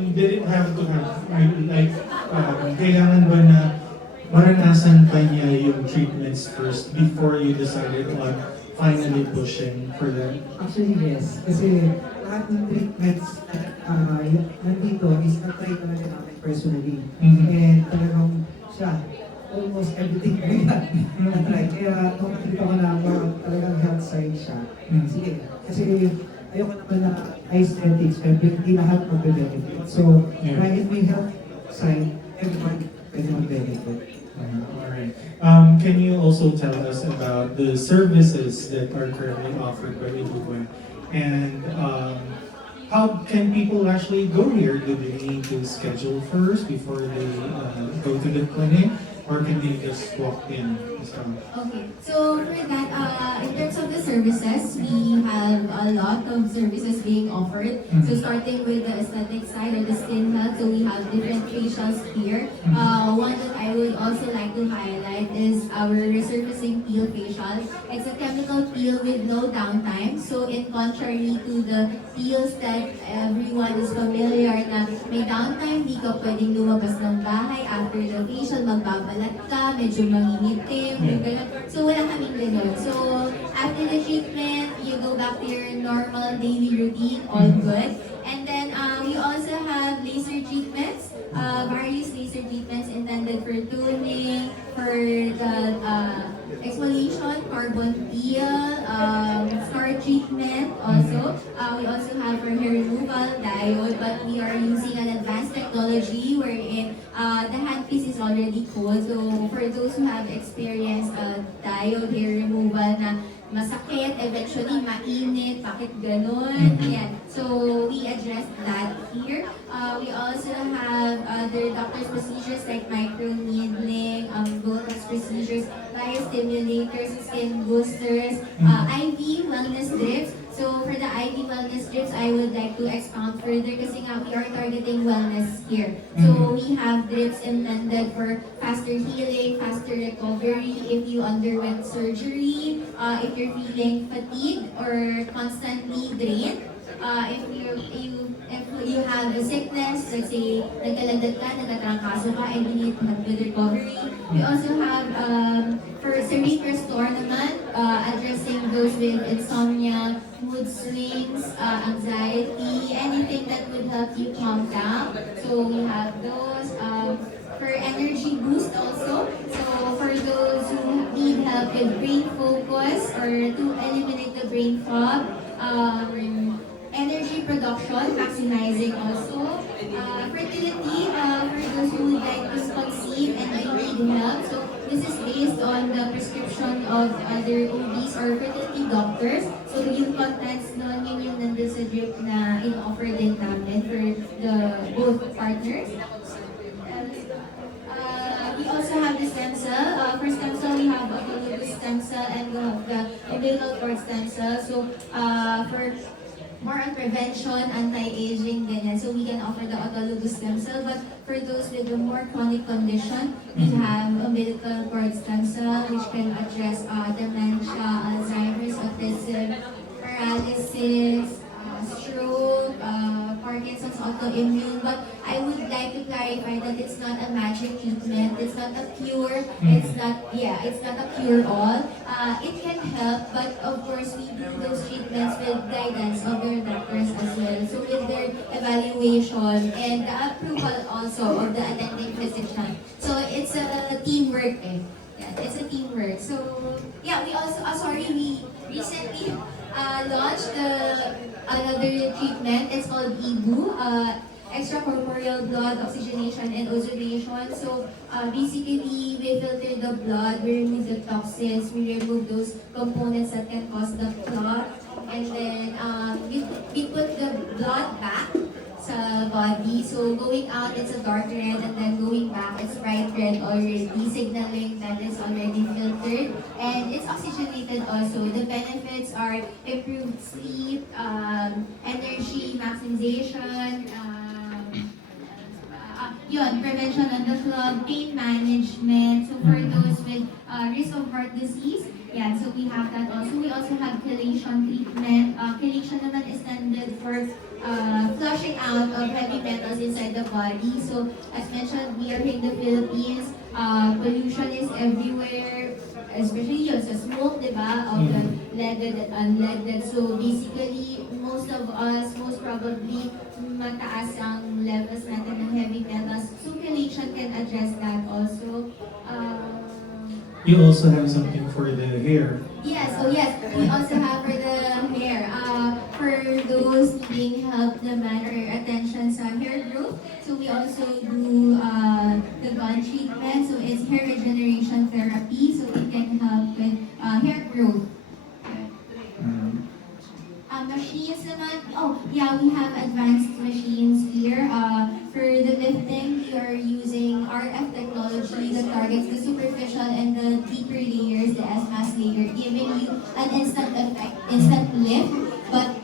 Did it have to have, like, kailangan ba na maranasan pa niya yung treatments first before you decided on finally pushing for that? Actually, yes. Kasi lahat ng treatments na nandito is na-try talaga namin personally. Mhm. And talagang siya, almost everything kaya na-try. Kaya nung nakita ko na talagang health side siya, Mhm. sige. Kasi ayoko naman na aesthetics, pero hindi lahat magbe-benefit. So, Yeah. kahit may health side, everyone pwede mag-benefit. Alright. Can you also tell us about the services that are currently offered by Ilugan? And how can people actually go here? Do they need to schedule first before they go to the clinic? Or can they just walk in? Okay, so for that, in terms of the services, we have a lot of services being offered. So starting with the aesthetic side or the skin health, so we have different facials here. One that I would also like to highlight is our resurfacing peel facial. It's a chemical peel with no downtime. So in contrary to the peels that everyone is familiar na may downtime, di ka pwedeng lumabas ng bahay after the facial, magbabalat ka, medyo mangingitim, yung ganun. So wala kaming ganun. So after the treatment, you go back to your normal daily routine, all good. And then we also have laser treatments, various laser treatments intended for toning, for the exfoliation, carbon peel, scar treatment also. We also have for hair removal, diode, but we are using an advanced technology wherein the handpiece is already cold. So for those who have experienced diode hair removal na masakit, eventually mainit, bakit ganun? Yan. So we address that here. We also have other doctor's procedures like microneedling, Botox procedures, biostimulators, skin boosters, IV wellness drips. So for the IV wellness drips, I would like to expound further kasi nga we are targeting wellness here. So we have drips intended for faster healing, faster recovery if you underwent surgery, if you're feeling fatigued or constantly drained, if you have a sickness, let's say nagkalandag ka, nagkatrangkaso ka, and you need to have good recovery. We also have for Serene Restore naman, addressing those with insomnia, mood swings, anxiety, anything that would help you calm down. So we have those. For energy boost also. So for those who need help with brain focus or to eliminate the brain fog, energy production, maximizing also. Fertility, for those who would like to conceive and they need help. So this is based on the prescription of other OBs or fertility doctors. So yung contents nun, yun yung nandun sa drip na in-offer din namin for the both partners. We also have the stem cell. For stem cell, we have autologous stem cell and we have the umbilical cord stem cell. So for more on prevention, anti-aging, ganyan. So we can offer the autologous stem cell. But for those with a more chronic condition, we have umbilical cord stem cell, which can address dementia, Alzheimer's, autism, paralysis, stroke, Parkinson's, autoimmune. But I would like to clarify that it's not a magic treatment. It's not a cure. It's not a cure all. It can help, but of course we do those treatments with guidance of their doctors as well. So with their evaluation and the approval also of the attending physician. So it's a teamwork. Yeah, it's a teamwork. So yeah, we also we recently launched another treatment. It's called EBU, extracorporeal blood oxygenation and ozonation. So basically, we filter the blood, we remove the toxins, we remove those components that can cause the clot, and then we put the blood back sa body. So going out, it's a dark red, and then going back, it's bright red already, signaling that it's already filtered. And it's oxygenated also. The benefits are improved sleep, energy maximization, prevention on the clog, pain management. So for those with risk of heart disease, Yeah, so we have that also. We also have chelation treatment. Chelation naman is standard for flushing out of heavy metals inside the body. So as mentioned, we are here in the Philippines. Pollution is everywhere, especially yun sa smoke, di ba? Of the leaded and unleaded. So basically, most of us, most probably, mataas ang levels natin ng heavy metals. So chelation can address that also. You also have something for the hair. Yes, so yes, we also have for the hair. For those needing help naman or attention sa hair growth, so we also do the bond treatment. So it's hair regeneration therapy, so it can help with hair growth. Machines naman, oh yeah, we have advanced machines here. For the lifting, we are using RF technology that targets the superficial and the deeper layers, the S-mass layer, giving you an instant effect, instant lift, but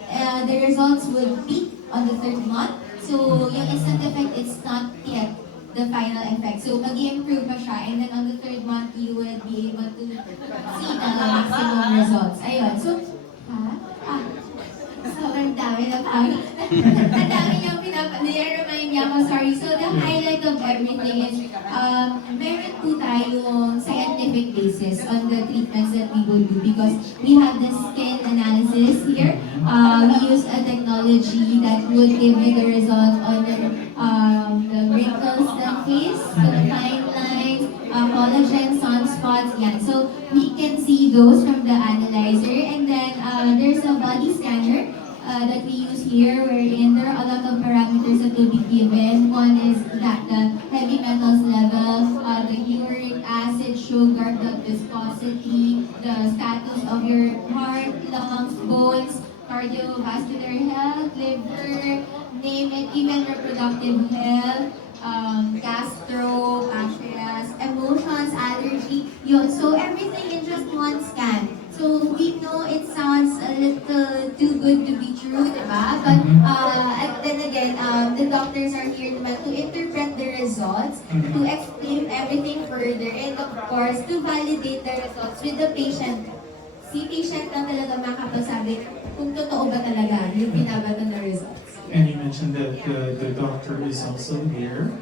the results would peak on the third month. So yung instant effect, it's not yet the final effect. So mag-i-improve pa siya, and then on the third month, you would be able to see the maximum results. Ayun, so, sobrang dami na pang. Ang dami niyang nire-remind niya ako, sorry. So the highlight of everything is, meron po tayong scientific basis on the treatments that we will do because we have the skin analysis here. We use a technology that would give you the result on the wrinkles ng face, the fine lines, collagen, sunspots, yan. So we can see those from the analyzer, and then there's a body scanner that we use here, wherein there are a lot of parameters that will be given. One is that the heavy metals level, the uric acid, sugar, the viscosity, the status of your heart, lungs, bones, cardiovascular health, liver, name it, even reproductive health, gastro, pancreas, emotions, allergy, yun. So everything in just one scan. So we know it sounds a little too good to be true, diba? But then again, the doctors are here naman to interpret the results, to explain everything further, and of course, to validate the results with the patient. Si patient lang talaga makapagsabi kung totoo ba talaga yung binabato na results. And you mentioned that the doctor is also here.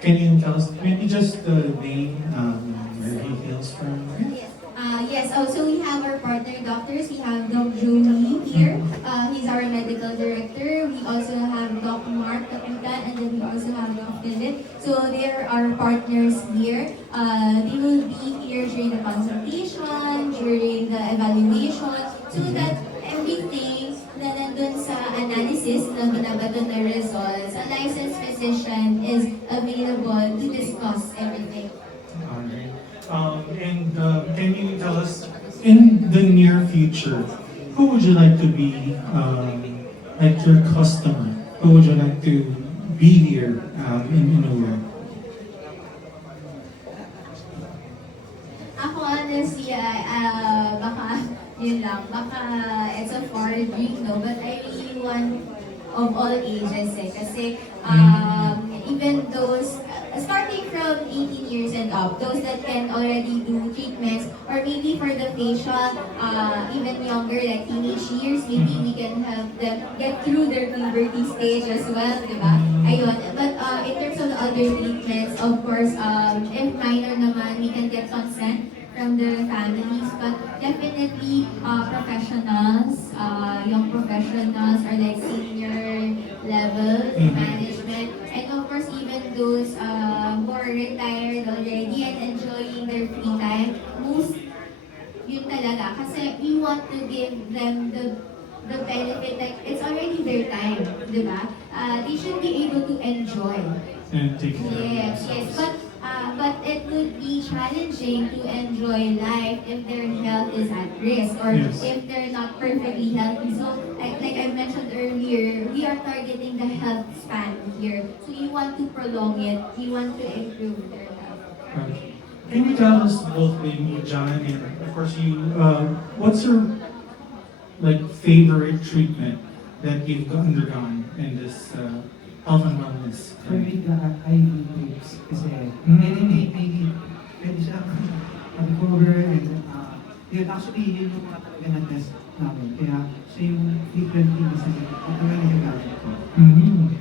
Can you tell us maybe just the name where he hails from? Yes, so we have our partner doctors. We have Doc Joey here. He's our medical director. We also have Doc Mark Kapitan, and then we also have Doc Philip. So they are our partners here. They will be here during the consultation, during the evaluation, so that everything na nandun sa analysis na binabato na results, a licensed physician is available to discuss everything. Alright. And can you tell us, in the near future, who would you like to be like your customer? Who would you like to be here in Uruguay? Ako honestly, baka yun lang, baka it's a far dream, no? But I really want of all ages kasi even those, starting from 18 years and up, those that can already do treatments, or maybe for the facial, even younger, like teenage years, maybe we can help them get through their puberty stage as well, di ba? Ayun. But in terms of the other treatments, of course, if minor naman, we can get consent from the families, but definitely professionals, young professionals, or like senior level management, and of course even those who are retired already and enjoying their free time. Most yun talaga, kasi we want to give them the benefit, like it's already their time, di ba? They should be able to enjoy. And take care of Yes, themselves. yes, but it would be challenging to enjoy life if their health is at risk, or Yes. if they're not perfectly healthy. So, like I mentioned earlier, we are targeting the health span here. So we want to prolong it. We want to improve their health. Can you tell us both, maybe John and of course you, what's your like favorite treatment that you've undergone in this health and wellness? For me, the IV tubes kasi pwede siya ng recover and yun, actually, yun yung mga talaga na-test namin. Kaya siya yung frequently na sa talaga nagagamit ko. Mhm.